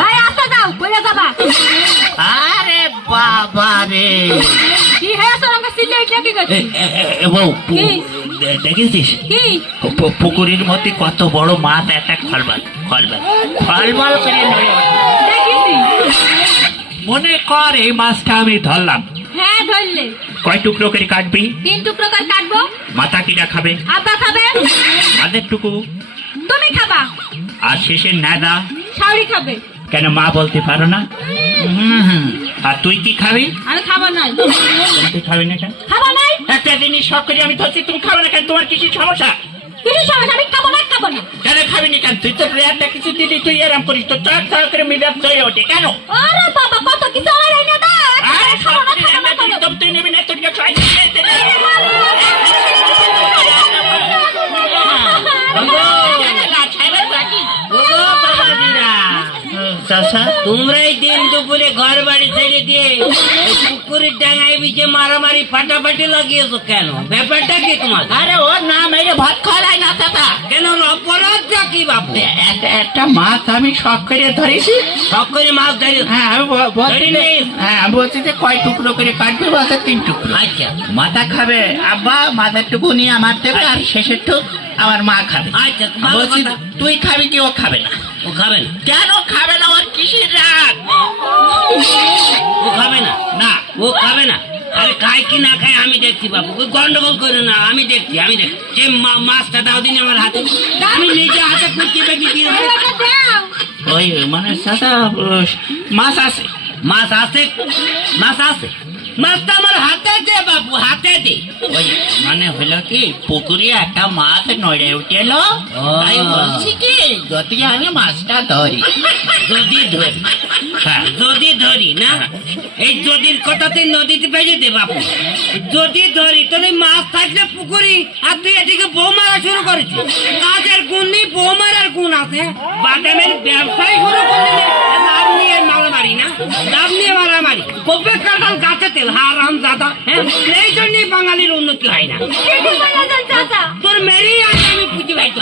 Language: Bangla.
ভাই আসতে যাও, বলে যাবা। আরে বাবা রে, কি হয়েছে আমাকে সিলে কি করছিস? বউ কি? দেখেছিস কি? পুকুরের মধ্যে কত বড় মাছ, একটা খলবাল খলবাল খলবাল করে নড়ে ওঠে। দেখেছি। মনে কর এই মাছটা আমি ধরলাম, হ্যাঁ ধরলে। কয় টুকরো করে কাটবি? 3 টুকরো করে কাটবো। মাথা কিটা খাবে? আব্বা খাবে। আধের টুকু? তুমি খাবা। আর শেষের নাদা? শাওরি খাবে। কেন মা বলতে পারো না? আর তুই কি খাবি? আমি খাবো নাই। তুই খাবি না কেন? খাবো নাই। একটা জিনিস শখ করে আমি ধরছি, তুমি খাবে না কেন? তোমার কিছু সমস্যা? কিছু সমস্যা, আমি খাবো না, খাবো না। কেন খাবি না কেন? তুই তো প্রেয়ারটা কিছু দিলি, তুই এরম করিস তো চট চট করে মিজাজ হয়ে ওঠে কেন? আরে বাবা, কত কিছু আমার এনে দাও। আরে খাবো না, খাবো না, তুই খাবো না। তুই নেবি না, তুই খাই তোমরাই দিন দুপুরে ঘর বাড়ি ছেড়ে দিয়ে পুকুরের ডাঙায় বিচে মারামারি ফাটাফাটি লাগিয়েছো কেন? ব্যাপারটা কি তোমার? আরে ওর নাম মেরে ভাত খাওয়াই না দাদা। কেন অপরাধটা কি বাপু? একটা মাছ আমি শখ করে ধরেছি। শখ করে মাছ ধরে? হ্যাঁ আমি আমি বলছি যে কয় টুকরো করে কাটবে? বলতে 3 টুকরো। আচ্ছা মাথা খাবে আব্বা, মাথার টুকু নিয়ে আমার দেবে, আর শেষের টুক আমার মা খাবে। আচ্ছা, বলছি তুই খাবি কি? ও খাবে না। ও খাবে না? কেন খাবে না? ওর কিসের রাগ? ও খাবে না? না ও খাবে না? আরে খায় কি না খায় আমি দেখছি বাবু, ওই গন্ডগোল করে না, আমি দেখছি যে মাছটা দাও দিন আমার হাতে, আমি নিজে হাতে কুচি বেঁচে দিয়ে দেবো। আমাকে দাও। ওই মানে দাদা মাছ আছে। মাছ আছে? মাছ আছে? মাছটা আমার হাতে দে বাবু, হাতে দে। ওই মানে হলো কি, পুকুরে একটা মাছ নড়ে উঠেল, তাই বলছি কি যদি আমি মাছটা ধরি। যদি ধরি? হ্যাঁ যদি ধরি না, এই যদির কথাতে নদীতে বেজে দে বাবু। যদি ধরি তোর ওই মাছ থাকলে পুকুরি, আর তুই এদিকে বউ মারা শুরু করেছিস। কাজের গুণ নেই, বউ মারার গুণ আছে। বাদামের ব্যবসায় শুরু করলি, লাভ নিয়ে মারামারি না, লাভ নিয়ে মারামারি। কবে কাটাল গাছে তেল, হারাম দাদা। হ্যাঁ, এই জন্যই বাঙালির উন্নতি হয় না। কি বলে যান চাচা? তোর মেরেই আগে আমি খুঁজে পাইতো।